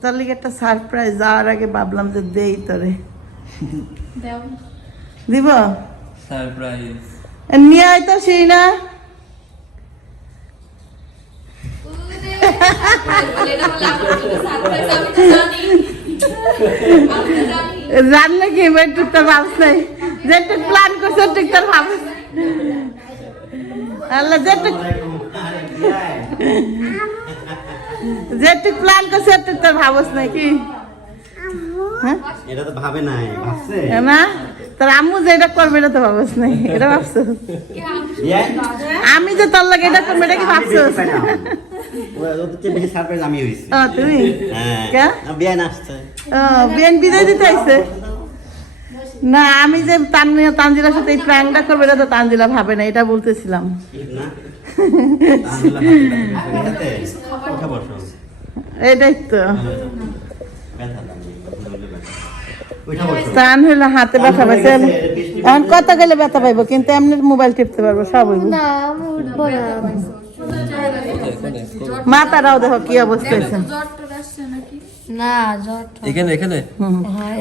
তার লিগে একটা সারপ্রাইজ যাওয়ার আগে ভাবলাম যে দেই তোরে। দিব? সারপ্রাইজ নিয়ে আয় তো সেই না জানলে কি এবার ভাবছ নাই। যেটুক প্ল্যান করছ ঠিক তোর ভাব আল্লাহ যেটুক যেটুক প্ল্যান করছ ঠিক তোর ভাবস নাই কি? হ্যাঁ? এটা তো ভাবে নাই ভাবছে? না তোর আম্মু যেটা করবে এটা তো ভাবস নাই এটা ভাবছ। আমি যে তোর লাগে এটা করব এটা কি ভাবছ? তুমি? হ্যাঁ। বিয়ে বিদায় দিতে আইছে? না আমি যে তানজিলার সাথে এই প্ল্যানটা করবে এটা তো তানজিলা ভাবে না এটা বলতেছিলাম। এটাই তো। টান হইলে হাতে ব্যথা পাইছে এখন কত গেলে ব্যথা পাইবো কিন্তু এমনি মোবাইল টিপতে পারব সব হইব মাথাটাও দেখো কি অবস্থা হয়েছে না এখানে এখানে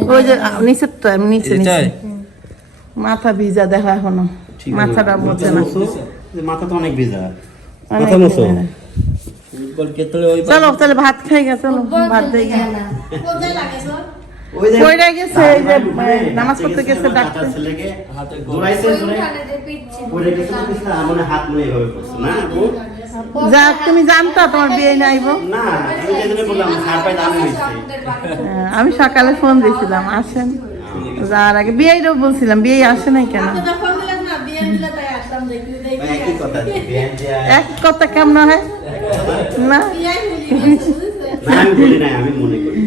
ওই যে নিচে নিচে মাথা ভিজা দেখো এখনও। মাথাটা বোঝে না মাথা তো অনেক ভিজা। মাথা মুছো। চলো তাহলে ভাত খাই গেছে চলো ভাত দেই কইরা গেছে, এই যে, নামাজ পড়তে গেছে ডাক্তার। ছেলেকে হাতে মনে হয় হাত এভাবে করছে, না আপু? যা তুমি জানতো তোমার বিয়ে নাইব না, আমি সকালে ফোন দিয়েছিলাম আসেন। যাওয়ার আগে বিয়েরও বলছিলাম বিয়ে আসে নাই কেন? ভাই, একই কথা, এক কথা কেমন হয় না আমি মনে করি।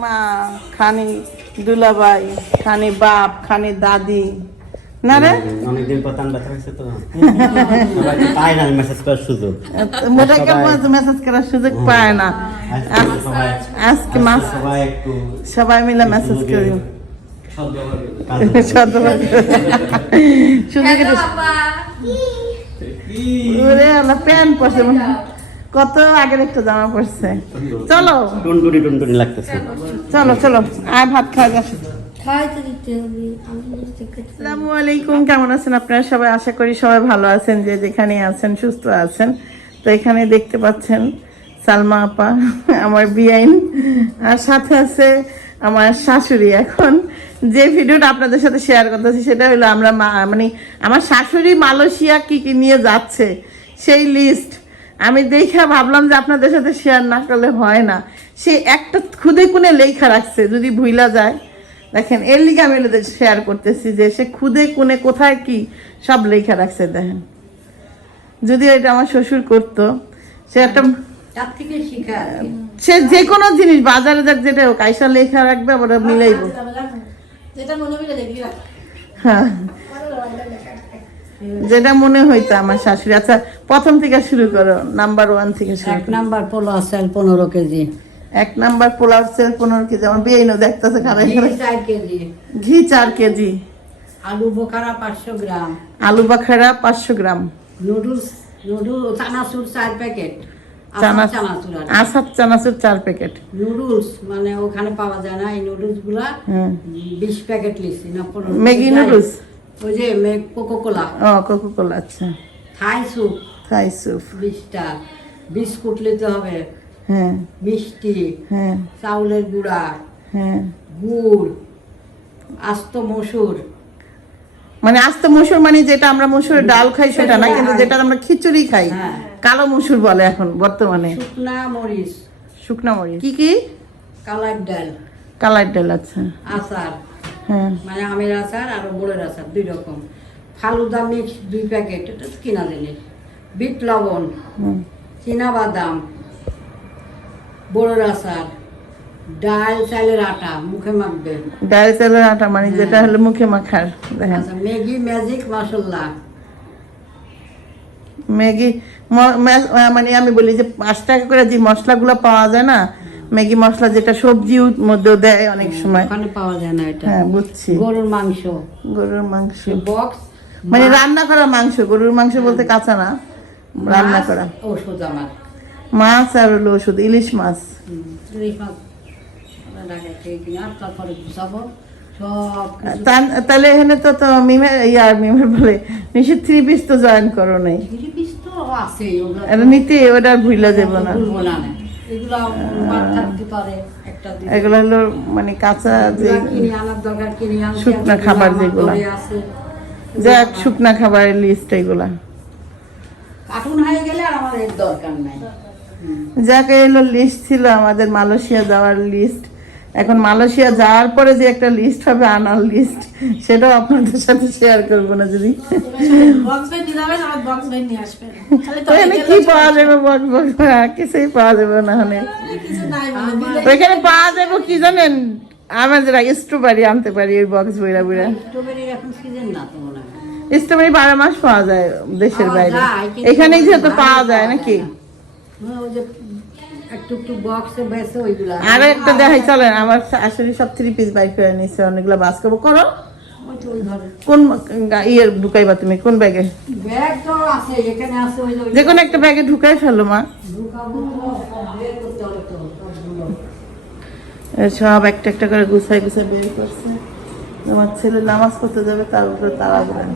মা খানি দুলাভাই খানি বাপ খানি দাদি না রে অনেকদিন পর টান ব্যথা হয়েছে তো পায় না মেসেজ করার সুযোগ মোটাকে মেসেজ করার সুযোগ পায় না আজকে মাস সবাই একটু সবাই মিলে মেসেজ করি কত আগের একটা জামা পড়ছে চলো। টুনটুনি টুনটুনি লাগতেছে। চলো চলো। আয় ভাত খাওয়া যাচ্ছে। আসসালামু আলাইকুম কেমন আছেন আপনারা সবাই? আশা করি সবাই ভালো আছেন যে যেখানে আছেন সুস্থ আছেন। তো এখানে দেখতে পাচ্ছেন সালমা আপা আমার বিআইন। আর সাথে আছে আমার শাশুড়ি এখন যে ভিডিওটা আপনাদের সাথে শেয়ার করতেছি, সেটা হলো আমরা মানে আমার শাশুড়ি মালয়েশিয়া কি কি নিয়ে যাচ্ছে, সেই লিস্ট আমি দেখে ভাবলাম যে আপনাদের সাথে শেয়ার না করলে হয় না। সে একটা খুদে কোণে লেখা রাখছে, যদি ভুইলা যায়। দেখেন, এর লিগে আমি শেয়ার করতেছি যে সে খুদে কোণে কোথায় কি সব লেখা রাখছে, দেখেন। যদি এটা আমার শ্বশুর করতো, সে একটা তার থেকে শিখা সে যে কোনো জিনিস বাজারে যাক যেটা হোক আইসা লেখা রাখবে আবার মিলাইব যেটা মনে হইলে দেখবি হ্যাঁ। যেটা মনে হইতো আমার শাশুড়ি। আচ্ছা প্রথম থেকে শুরু করো নাম্বার ওয়ান থেকে শুরু এক নাম্বার পোলা চাল পনেরো কেজি। এক নাম্বার পোলাও সেল পনেরো কেজি আমার বিয়ে দেখতেছে খারাপ ঘি চার কেজি। ঘি চার কেজি। আলু বোখারা পাঁচশো গ্রাম। আলু বাখারা পাঁচশো গ্রাম। নুডলস নুডল চানাচুর চার প্যাকেট। আসাদ চানাচুর চার প্যাকেট। নুডলস মানে ওখানে পাওয়া যায় না এই নুডলসগুলা হ্যাঁ। বিশ প্যাকেট লিখছি না ম্যাগি নুডলস? ওই যে কোকো কোলা ও কোকো কোলা আচ্ছা। Thai soup. Thai soup. বিশটা। বিস্কুট নিতে হবে। হ্যাঁ। মিষ্টি। হ্যাঁ। চাউলের গুঁড়া। হ্যাঁ। গুড়। আস্ত মসুর। মানে আস্ত মসুর মানে যেটা আমরা মসুরের ডাল খাই সেটা না কিন্তু যেটা আমরা খিচুড়ি খাই হ্যাঁ। কালো মসুর বলে এখন বর্তমানে। শুকনা মরিচ। শুকনা মরিচ। কি কি? কালার ডাল। কালার ডাল আছে আচার। হ্যাঁ। মানে আমের আচার আর বড়ের আচার দুই রকম। ফালুদা মিক্স দুই প্যাকেট এটা কিনা জিনিস বিট লবণ। চীনা বাদাম বড়ের আচার। ডাল চালের আটা মুখে মাখবে। ডাল চালের আটা মানে যেটা হলো মুখে মাখার দেখেন। আচ্ছা ম্যাগি ম্যাজিক মশলা ম্যাগি মানে আমি বলি যে পাঁচ টাকা করে যে মশলাগুলো পাওয়া যায় না ম্যাগি মশলা যেটা সবজির মধ্যে দেয় অনেক সময়। ওখানে পাওয়া যায় না এটা। হ্যাঁ বুঝছি। গরুর মাংস। গরুর মাংস। বক্স মানে রান্না করা মাংস গরুর মাংস বলতে কাঁচা না রান্না করা। ওষুধ আমার। মাছ আর হলো ওষুধ ইলিশ মাছ। ইলিশ মাছ। আমরা খেয়ে কিনে আর তারপরে গুছাবো সব কিছু। তা- তাহলে এখানে তো তো মিমের ইয়ার মিমের বলে নিশ্চিত থ্রি পিস তো জয়েন করো নাই। তো এটা নিতে ওটা ভুলে যাব না। ভুলবো না। এগুলো হলো মানে কাঁচা যে শুকনা খাবার যেগুলা। যাক শুকনা খাবারের লিস্ট এগুলা। কার্টুন হয়ে গেলে আর আমার দরকার নাই। হুম। এলো লিস্ট ছিল আমাদের মালয়েশিয়া যাওয়ার লিস্ট এখন মালয়েশিয়া যাওয়ার পরে যে একটা লিস্ট হবে আনার লিস্ট সেটাও আপনাদের সাথে শেয়ার করব না যদি বক্স বক্স কি পাওয়া যাবে বক্স বক্স আর কিছুই পাওয়া যাবে না মানে ওইখানে পাওয়া যাবে কি জানেন? আমাদের স্ট্রবেরি আনতে পারি ওই বক্স বইরা বইরা। হয়। স্ট্রবেরি বারো মাস পাওয়া যায় দেশের বাইরে। এখানেই যেহেতু পাওয়া যায় নাকি? আর একটা দেখাই চলেন আমার আসলে সব থ্রি পিস করে অনেকগুলো বাস করব। করো। কোন ইয়ের ঢুকাইবা তুমি? কোন ব্যাগে যে কোনো একটা ব্যাগে ঢুকাই ফেলো মা। সব একটা একটা করে গুছাই গুছাই বের করছে। আমার ছেলে নামাজ পড়তে যাবে তার উপরে তারা বলেন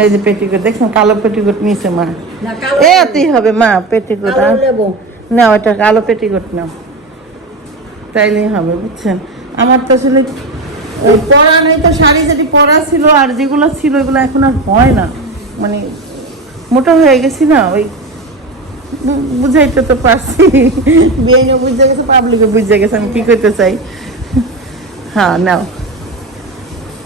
এই যে পেটিকোট দেখছেন কালো পেটিকোট নিয়েছে মা। এতেই হবে মা পেটিকোট না ওটা কালো পেটিকোট নাও। তাইলেই হবে বুঝছেন? আমার তো আসলে পরা নেই তো শাড়ি যেটি পরা ছিল আর যেগুলো ছিল ওইগুলো এখন আর হয় না। মানে মোটা হয়ে গেছি না ওই বুঝাইতে তো পারছি। বিয়েও বুঝে গেছে পাবলিকও বুঝে গেছে আমি কি করতে চাই? হ্যাঁ নাও।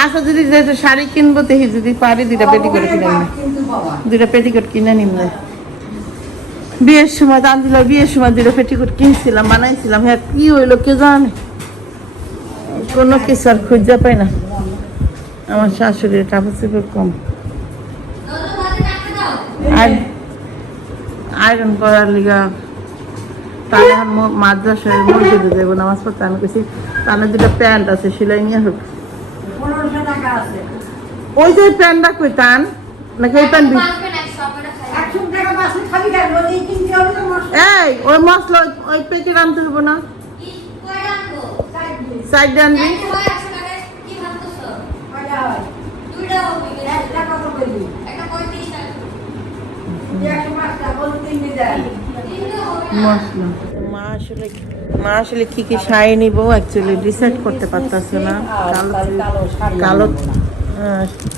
আচ্ছা যদি শাড়ি কিনবো দেখি যদি পারি দুইটা পেটিকোট কিনে দুইটা পেটিকোট কিনে নিম। না বিয়ের সময় তান্দিলা বিয়ের সময় দুইটা পেটিকোট কিনছিলাম বানাইছিলাম। হ্যাঁ কি হইল কে জানে? কোনো কিছু আর খুঁজে পাই না। আমার শাশুড়ির কাপড় চোপড় কম। আয়রন করার লিগা তাহলে মাদ্রাসায় মসজিদে যাব নামাজ পড়তে। আমি কেছি তাহলে দুটো প্যান্ট আছে সেলাই নিয়ে হোক। ওই যে প্যান্টটা কই টান নাকি প্যান্ট ওই মশলা। এই ওই মশলা ওই- ওই প্যাকেট আনতে হবে না। সাইড আনবি। মশলা। আসলে মা আসলে কি কি শাড়ি নিব অ্যাকচুয়ালি ডিসাইড করতে পারতেছে না। কালো।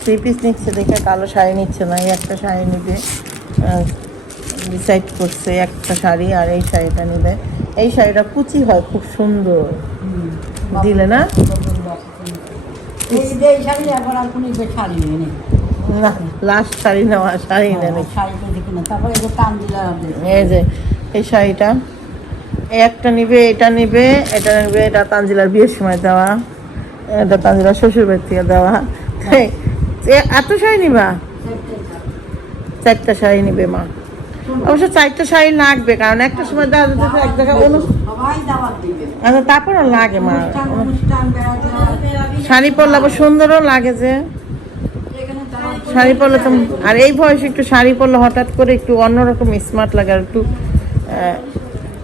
থ্রি পিস নিচ্ছে দেখে কালো শাড়ি নিচ্ছে না এই একটা শাড়ি নিবে। ডিসাইড করছে একটা শাড়ি আর এই শাড়িটা নিবে। এই শাড়িটা কুচি হয় খুব সুন্দর। দিলে না? নে। লাস্ট শাড়ি নেওয়া শাড়ি নেবে শাড়ি তো দেখি না তারপরে এই যে এই শাড়িটা। একটা নিবে, এটা নিবে এটা নিবে, এটা তানজিলার বিয়ের সময় দেওয়া, এটা তানজিলার শ্বশুর বাড়ি থেকে দেওয়া। এত শাড়ি নিবা? চারটা শাড়ি নিবে মা। অবশ্য চারটা শাড়ি লাগবে, কারণ একটা সময় দাওয়াত দিবে আচ্ছা তারপরও লাগে মা। শাড়ি পরলে আবার সুন্দরও লাগে যে। শাড়ি পরলে তো আর এই বয়সে একটু শাড়ি পরলে হঠাৎ করে একটু অন্যরকম স্মার্ট লাগে আর একটু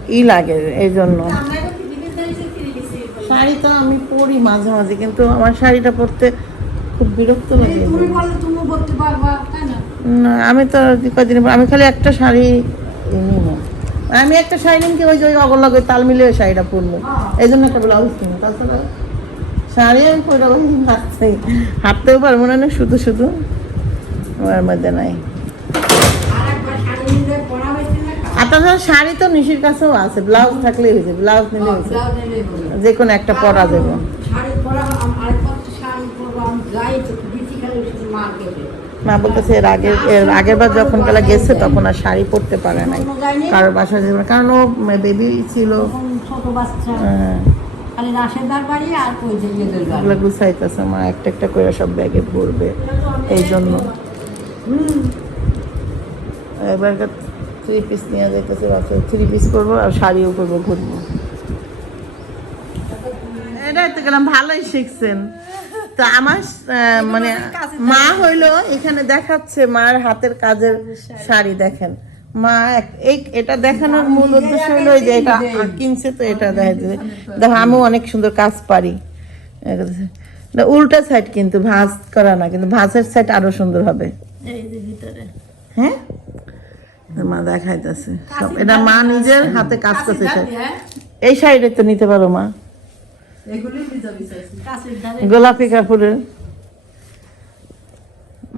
ই লাগে এই জন্য শাড়ি তো আমি পরি মাঝে মাঝে কিন্তু আমার শাড়িটা পরতে খুব বিরক্ত লাগে। তাই না? না আমি তো কদিন আমি খালি একটা শাড়ি নিব। আমি একটা শাড়ি নিম কি ওই যে ওই অগলাগ তাল মিলে ওই শাড়িটা পরবো। এই জন্য একটা ব্লাউজ কিনি তাছাড়া শাড়ি আমি পরে ওই হাঁটতে হাঁটতেও পারব না না শুধু শুধু আমার মধ্যে নাই আর একবার শাড়ি নিলে পরা হয়েছে না আর তাছাড়া শাড়ি তো নিশির কাছেও আছে ব্লাউজ থাকলেই হয়েছে ব্লাউজ নিলে হয়েছে। যে কোনো একটা পরা যাবে। মা বলতেছে এর আগের এর আগের বার যখন গেলা গেছে তখন আর শাড়ি পরতে পারে নাই। কারোর বাসায় যাবে কারণ ও বেবি ছিল। ছোট বাচ্চা। হ্যাঁ, ওগুলো গুছাইতেছে মা একটা একটা করে সব ব্যাগে পড়বে এই জন্য এবার থ্রি পিস নিয়ে যাইতেছে বাচ্চা থ্রি পিস করব আর শাড়িও করব ঘুরবো। এটা তো গেলাম ভালোই শিখছেন। তো আমার মানে মা হইল এখানে দেখাচ্ছে মার হাতের কাজের শাড়ি। দেখেন। মা এই এটা দেখানোর মূল উদ্দেশ্য হলো যে এটা কিনছে তো এটা দেখা যায় দেখো আমিও অনেক সুন্দর কাজ পারি। না, উল্টা সাইড কিন্তু ভাঁজ করা না কিন্তু ভাঁজের সাইড আরও সুন্দর হবে। হ্যাঁ? মা দেখাইতেছে। সব এটা মা নিজের হাতে কাজ করছে এই সাইডে তো নিতে পারো মা। গোলাপি কাপড়ের।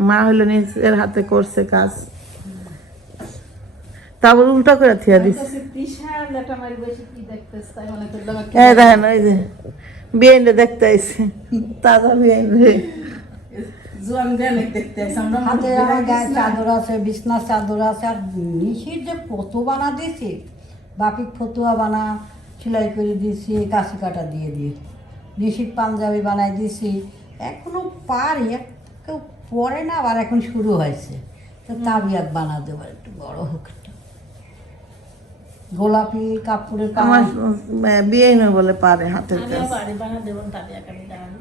মা হলো নিজের হাতে করছে কাজ। তারপর উল্টা করে থিয়া দিস দেখেন ওই যে বিয়েন্ডে দেখতে আইছে। তাজা হাতে আমার গায়ে চাদর আছে বিছনার চাদর আছে আর নিশির যে কত বানা দিয়েছে বাপিক ফতুয়া বানা সেলাই করে দিয়েছি কাশি কাটা দিয়ে দিয়ে নিশির পাঞ্জাবি বানাই দিয়েছি এখনও পারি এক- কেউ পরে না আবার এখন শুরু হয়েছে তো তাবিয়াত বানা দেবো একটু বড় হোক গোলাপি কাপড়ের আমার কাজ বলে পারে হাতের কাজ নিশির পাশে আমি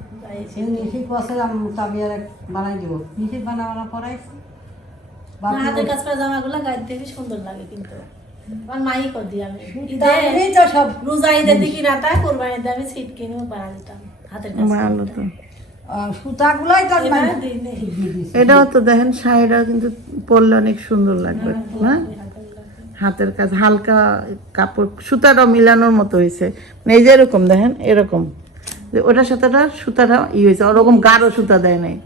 তাবিয়ার এক বানাই দেবো। নিশির বানা বানা পড়াইছি আমার হাতের কাজ করা জামাগুলো গায়ে থেকে সুন্দর লাগে কিন্তু। আমার মাই কর দিই আমি। ঈদে তো সব। রোজা ঈদের দিকে রাতা কোরবানিতে আমি সিট কিনে বানা দিতাম হাতের কাজ ভালো তো। সুতাগুলাই তো মানে। এটাও তো দেখেন শাড়িটা কিন্তু পরলে অনেক সুন্দর লাগবে না? হাতের কাজ হালকা কাপড় সুতাটা মিলানোর মতো হয়েছে। মানে এই যে এরকম দেখেন এরকম। যে ওটার সাথে ওটা সুতাটা ই হয়েছে ওরকম গাঢ় সুতা দেয় নাই।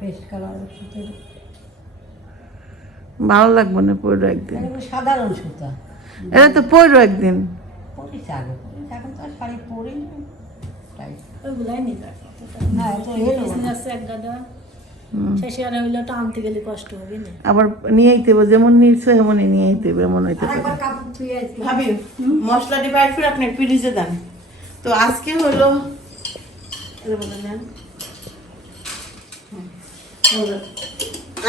পেস্ট কালারের সুতো ভালো লাগবে না পরো একদিন। সাধারণ সুতা। এটা তো পরো একদিন। কষ্ট আবার নিয়ে আইতে হবে যেমন নিয়েছো এমনই নিয়ে আইতে হবে এমন হইতে পারে। ভাবি মশলা ডিভাইড করে আপনি ফ্রিজে দেন। তো আজকে হলো এটা বলে নেন। হুম, হলো।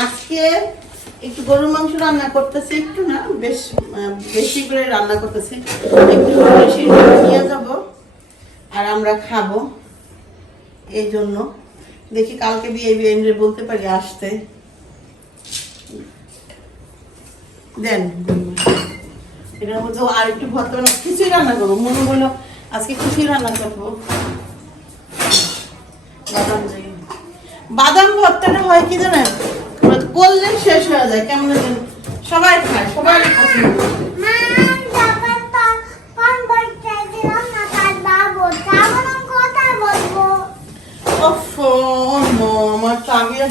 আজকে একটু গরুর মাংস রান্না করতেছি একটু না, বেশ বেশি করে রান্না করতেছি। একটু বেশি নিয়ে যাব আর আমরা খাব এই জন্য। দেখি কালকে বিয়ে বিয়ে বলতে পারি আসতে। দেন। এটার মধ্যে আর একটু ভর্তা খিচুড়ি রান্না করব। মনে হলো আজকে খিচুড়ি রান্না করব। বাদাম। ভর্তাটা হয় কি জানেন? করলে শেষ হয়ে যায় কেমন সবাই খায় সবাই পছন্দ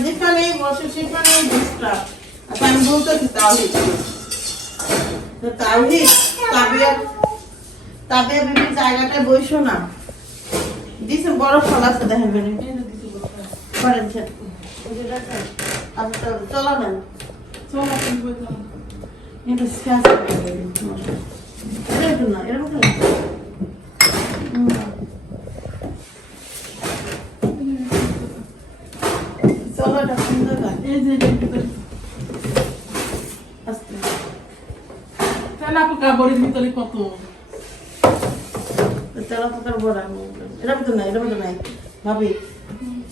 যেখানেই বসে সেখানেই ডিস্টার্ব আচ্ছা আমি বলতেছি তাওহিদ। তো তাওহিদ তাবিয়া তাবিয়া বিভিন্ন জায়গাটায় বসো না। দিছে বড় ফল আছে দেখেন বেনি করেন চলো, না। এরকম না। এরকম তেলা পোকা বড়ির ভিতরে কত? তেলা পোকার বড়া। এরকম তো নাই এরকম তো নাই ভাবি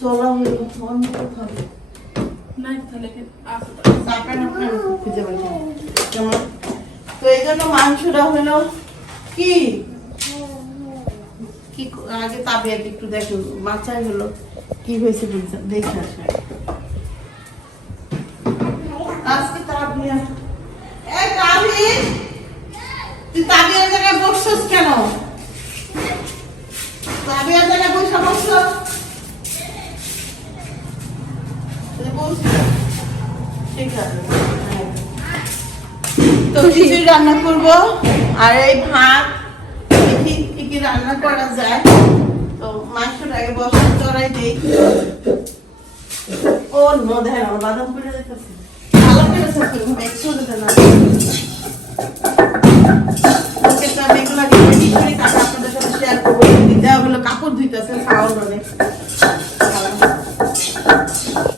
চলা হইল অন্য কোথাও তো এই জন্য মাংসটা হলো কি কি আগে তাবে একটু দেখো বাচ্চাই হলো কি হয়েছে দেখে আসে আজকে তাবিয়া এই তাবি তুই তাবিয়ার জায়গায় বসছস কেন তো খিচুড়ি রান্না করব আর এই ভাত কি রান্না করা যায়। তো আগে চড়াই কাপড় ধুইতেছে খাওয়ার অনেক।